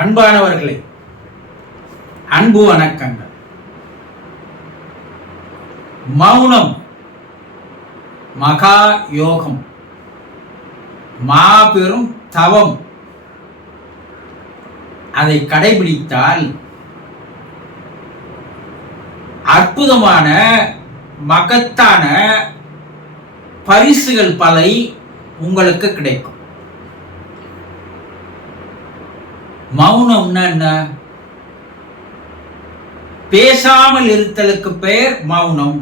அன்பானவர்களே, அன்பு வணக்கங்கள். மௌனம் மகா யோகம், மாபெரும் தவம். அதை கடைபிடித்தால் அற்புதமான மகத்தான பரிசுகள் பல உங்களுக்கு கிடைக்கும். மௌனம்னா என்ன? பேசாமல் இருத்தலுக்கு பெயர் மௌனம்.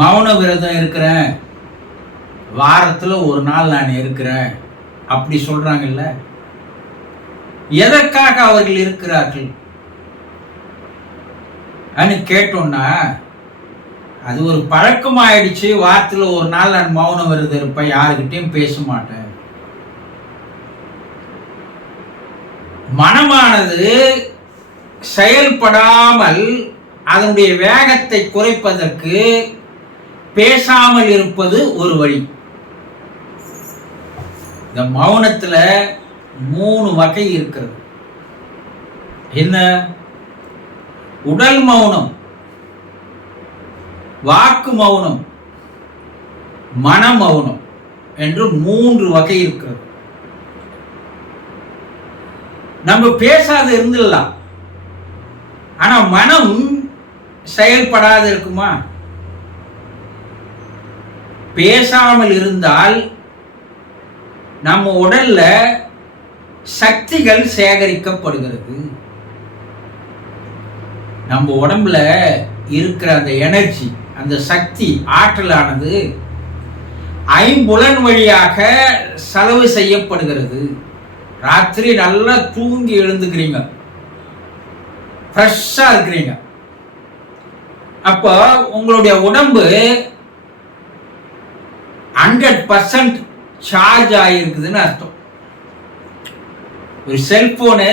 மௌன விரதம் இருக்கிறேன், வாரத்துல ஒரு நாள் நான் இருக்கிறேன் அப்படி சொல்றாங்கல்ல. எதற்காக அவர்கள் இருக்கிறார்கள் கேட்டோம்னா, அது ஒரு பழக்கமாயிடுச்சு. வாரத்துல ஒரு நாள் நான் மௌன விரதம் இருப்பேன், யாருக்கிட்டையும் பேச மாட்டேன். மனமானது செயல்படாமல் அதனுடைய வேகத்தை குறைப்பதற்கு பேசாமல் இருப்பது ஒரு வழி. இந்த மௌனத்துல 3 வகை இருக்கிறது. என்ன? உடல் மௌனம், வாக்கு மௌனம், மன மௌனம் என்று 3 வகை இருக்கிறது. நம்ம பேசாத இருந்துடலாம், ஆனா மனம் செயல்படாத இருக்குமா? பேசாமல் இருந்தால் நம்ம உடல்ல சக்திகள் சேகரிக்கப்படுகிறது. நம்ம உடம்புல இருக்கிற அந்த எனர்ஜி, அந்த சக்தி, ஆற்றலானது ஐம்புலன் வழியாக செலவு செய்யப்படுகிறது. ராத்திரி நல்லா தூங்கி எழுந்துக்கிறீங்க, ஃப்ரெஷ்ஷா இருக்கிறீங்க. அப்போ உங்களுடைய உடம்பு 100% சார்ஜ் ஆகிருக்குதுன்னு அர்த்தம். ஒரு செல்போனு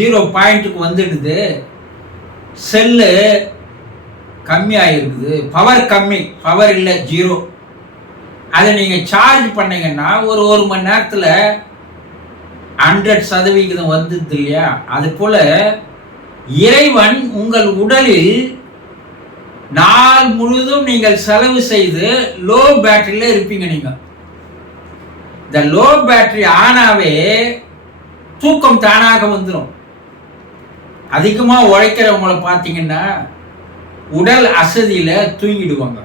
0 வந்துடுது, செல்லு கம்மியாயிருக்குது, பவர் கம்மி, பவர் இல்லை 0. அதை நீங்க சார்ஜ் பண்ணீங்கன்னா ஒரு மணி நேரத்துல 100% வந்துடுது இல்லையா? அது போல இறைவன் உங்கள் உடலில் நாள் முழுதும் நீங்கள் செலவு செய்து லோ பேட்டரியில இருப்பீங்க. நீங்க இந்த லோ பேட்டரி ஆனாவே தூக்கம் தானாக வந்துடும். அதிகமா உழைக்கிறவங்கள பார்த்தீங்கன்னா உடல் அசதியில தூங்கிடுவாங்க.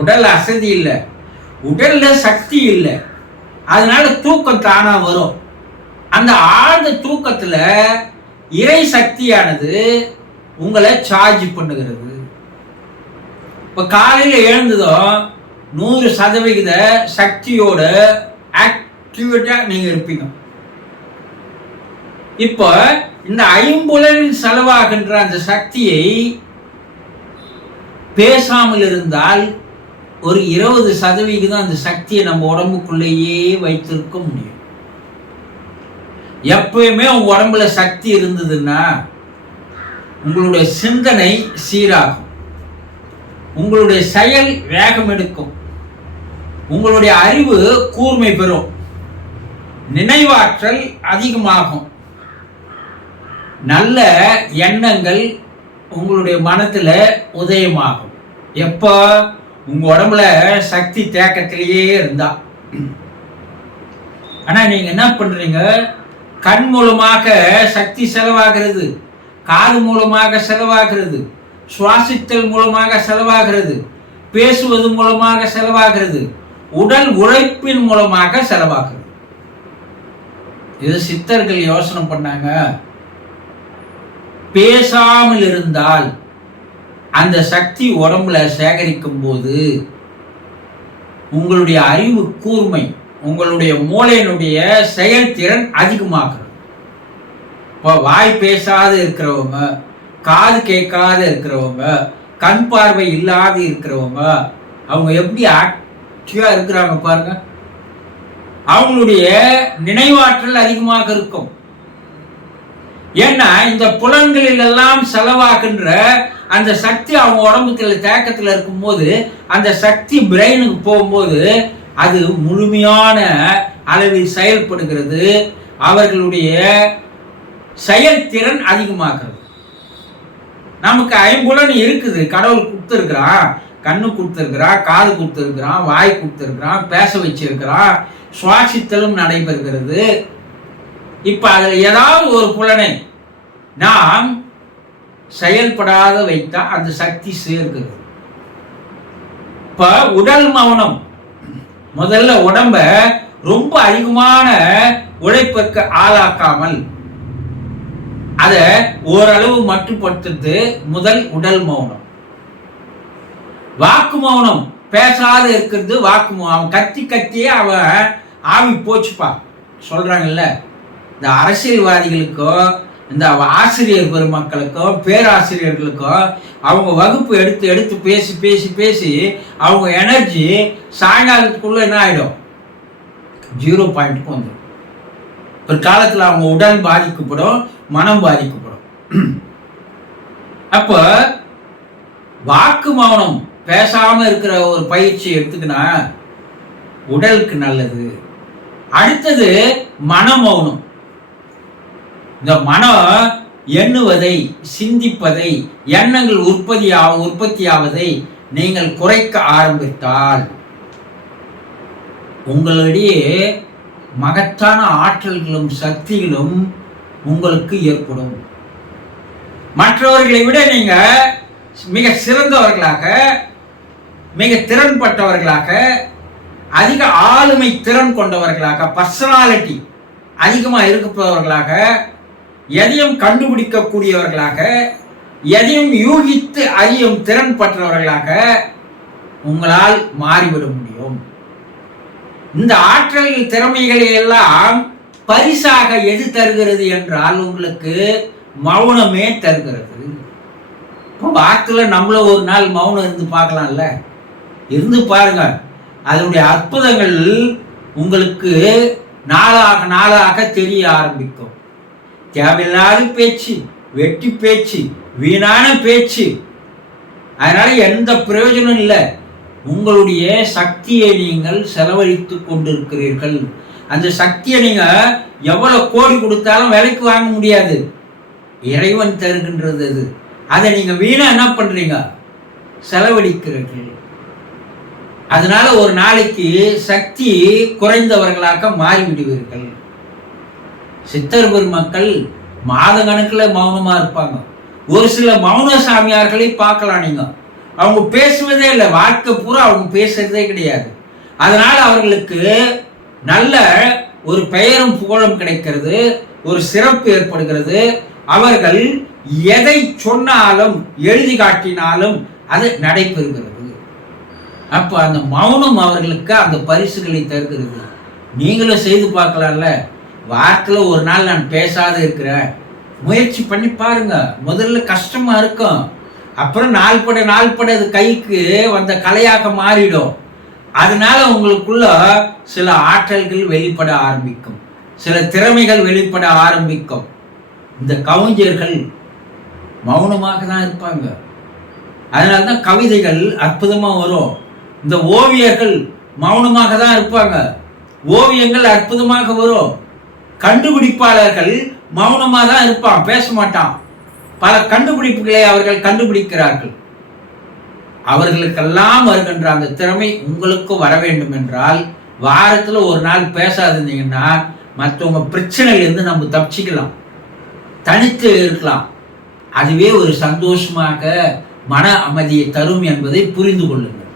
உடல் அசதி இல்லை, உடல்ல சக்தி இல்லை, அதனால தூக்கம் தானா வரும். அந்த ஆழ்ந்த தூக்கத்துல இறை சக்தியானது உங்களை சார்ஜ் பண்ணுகிறது. இப்ப காலையில எழுந்ததும் 100% சக்தியோட ஆக்டிவேட்டா நீங்க இருப்பீங்க. இப்போ இந்த ஐம்புலனில் செலவாகின்ற அந்த சக்தியை பேசாமல் இருந்தால் ஒரு 20% அந்த சக்தியை நம்ம உடம்புக்குள்ளேயே வைத்திருக்க முடியும். எப்பயுமே உங்க உடம்புல சக்தி இருந்ததுன்னா உங்களுடைய சிந்தனை சீராகும், உங்களுடைய செயல் வேகம் எடுக்கும், உங்களுடைய அறிவு கூர்மை பெறும், நினைவாற்றல் அதிகமாகும், நல்ல எண்ணங்கள் உங்களுடைய மனத்துல உதயமாகும். எப்போ? உங்க உடம்புல சக்தி தேக்கத்திலேயே இருந்தா. ஆனா நீங்க என்ன பண்றீங்க? கண் மூலமாக சக்தி செலவாகிறது, காது மூலமாக செலவாகிறது, சுவாசித்தல் மூலமாக செலவாகிறது, பேசுவது மூலமாக செலவாகிறது, உடல் உழைப்பின் மூலமாக செலவாகிறது. இது சித்தர்கள் யோசனை பண்ணாங்க. பேசாமல் இருந்தால் அந்த சக்தி உடம்புல சேகரிக்கும் போது உங்களுடைய அறிவு கூர்மை, உங்களுடைய மூளையினுடைய செயல்திறன் அதிகமாகிறது. இப்போ வாய் பேசாத இருக்கிறவங்க, காது கேட்காத இருக்கிறவங்க, கண் பார்வை இல்லாத இருக்கிறவங்க, அவங்க எப்படி ஆக்டிவா இருக்கிறாங்க பாருங்க. அவங்களுடைய நினைவாற்றல் அதிகமாக இருக்கும். ஏன்னா இந்த புலன்களில் எல்லாம் செலவாகின்ற அந்த சக்தி அவங்க உடம்புல தேக்கத்தில் இருக்கும் போது, அந்த சக்தி பிரெயினுக்கு போகும்போது அது முழுமையான அளவில் செயல்படுகிறது. அவர்களுடைய செயல்திறன் அதிகமாகிறது. நமக்கு ஐம்புலன் இருக்குது, கடவுள் கொடுத்துருக்கிறான். கண்ணு கொடுத்துருக்கிறான், காது கொடுத்துருக்கிறான், வாய் கொடுத்துருக்கிறான், பேச வச்சிருக்கிறான், சுவாசித்தலும் நடைபெறுகிறது. இப்ப அதில் ஏதாவது ஒரு புலனை நாம் செயல்படாத வைத்தா அந்த சக்தி சேர்க்கிறது. இப்ப உடல் மௌனம், முதல்ல உடம்ப ரொம்ப அதிகமான உழைப்பிற்கு ஆளாக்காமல் அத ஓரளவு மட்டுப்படுத்துறது முதல் உடல் மௌனம். வாக்கு மௌனம், பேசாத இருக்கிறது வாக்கு மௌனம். அவன் கத்தி கத்தியே அவன் ஆவி போச்சுப்பா சொல்றாங்கல்ல. இந்த அரசியல்வாதிகளுக்கோ இந்த ஆசிரியர் பெருமக்களுக்கோ பேராசிரியர்களுக்கோ அவங்க வகுப்பு எடுத்து எடுத்து பேசி பேசி பேசி அவங்க எனர்ஜி சாயங்காலத்துக்குள்ள என்ன ஆகிடும், 0 பாயிண்ட்டுக்கு வந்துடும். ஒரு காலத்தில் அவங்க உடல் பாதிக்கப்படும், மனம் பாதிக்கப்படும். அப்போ வாக்கு மௌனம், பேசாம இருக்கிற ஒரு பயிற்சி எடுத்துக்கினா உடலுக்கு நல்லது. அடுத்தது மன மௌனம். இந்த மனம் எண்ணுவதை, சிந்திப்பதை, எண்ணங்கள் உற்பத்தியாவதை நீங்கள் குறைக்க ஆரம்பித்தால் உங்களிடையே மகத்தான ஆற்றல்களும் சக்திகளும் உங்களுக்கு ஏற்படும். மற்றவர்களை விட நீங்க மிக சிறந்தவர்களாக, மிக திறன்பட்டவர்களாக, அதிக ஆளுமை திறன் கொண்டவர்களாக, பர்சனாலிட்டி அதிகமாக இருப்பவர்களாக, எதையும் கண்டுபிடிக்கக்கூடியவர்களாக, எதையும் யூகித்து அறியும் திறன் பெற்றவர்களாக உங்களால் மாறிவிட முடியும். இந்த ஆற்றல் திறமைகளை எல்லாம் பரிசாக எது தருகிறது என்றால் உங்களுக்கு மௌனமே தருகிறது. இப்போ வாக்குல நம்மள ஒரு நாள் மௌனம் இருந்து பார்க்கலாம்ல, இருந்து பாருங்க. அதனுடைய அற்புதங்கள் உங்களுக்கு நாளாக நாளாக தெரிய ஆரம்பிக்கும். தேவையில்லாத பேச்சு, வெட்டி பேச்சு, வீணான பேச்சு, அதனால எந்த பிரயோஜனம் இல்லை. உங்களுடைய சக்தியை நீங்கள் செலவழித்து கொண்டிருக்கிறீர்கள். அந்த சக்தியை நீங்க எவ்வளவு கோடி கொடுத்தாலும் விலைக்கு வாங்க முடியாது. இறைவன் தருகின்றது அது. அதை நீங்க வீணா என்ன பண்றீங்க, செலவழிக்கிறீர்கள். அதனால ஒரு நாளைக்கு சக்தி குறைந்தவர்களாக மாறிவிடுவீர்கள். சித்தர் பெருமக்கள் மாத கணக்கில் மௌனமா இருப்பாங்க. ஒரு சில மௌன சாமியார்களை பார்க்கலாம் நீங்க, அவங்க பேசுவதே இல்லை, வாழ்க்கை பூரா அவங்க பேசுறதே கிடையாது. அதனால அவர்களுக்கு நல்ல ஒரு பெயரும் புகழும் கிடைக்கிறது, ஒரு சிறப்பு ஏற்படுகிறது. அவர்கள் எதை சொன்னாலும் எழுதி காட்டினாலும் அது நடைபெறுகிறது. அப்ப அந்த மௌனம் அவர்களுக்கு அந்த பரிசுகளை தருகிறது. நீங்களும் செய்து பார்க்கலாம்ல. வாரத்தில் ஒரு நாள் நான் பேசாத இருக்கிறேன், முயற்சி பண்ணி பாருங்க. முதல்ல கஷ்டமா இருக்கும், அப்புறம் நாள்பட அது கைக்கு வந்த கலையாக மாறிடும். அதனால உங்களுக்குள்ள சில ஆற்றல்கள் வெளிப்பட ஆரம்பிக்கும், சில திறமைகள் வெளிப்பட ஆரம்பிக்கும். இந்த கவிஞர்கள் மௌனமாக தான் இருப்பாங்க, அதனால்தான் கவிதைகள் அற்புதமா வரும். இந்த ஓவியர்கள் மௌனமாக தான் இருப்பாங்க, ஓவியங்கள் அற்புதமாக வரும். கண்டுபிடிப்பாளர்கள் மௌனமாக தான் இருப்பான், பேச மாட்டான். பல கண்டுபிடிப்புகளை அவர்கள் கண்டுபிடிக்கிறார்கள். அவர்களுக்கெல்லாம் வருகின்ற அந்த திறமை உங்களுக்கும் வர வேண்டும் என்றால் வாரத்தில் ஒரு நாள் பேசாதிருந்தீங்கன்னா மற்றவங்க பிரச்சனையிலிருந்து நம்ம தப்பிச்சிக்கலாம், தனித்து இருக்கலாம். அதுவே ஒரு சந்தோஷமாக மன அமைதியை தரும் என்பதை புரிந்து கொள்ளுங்கள்.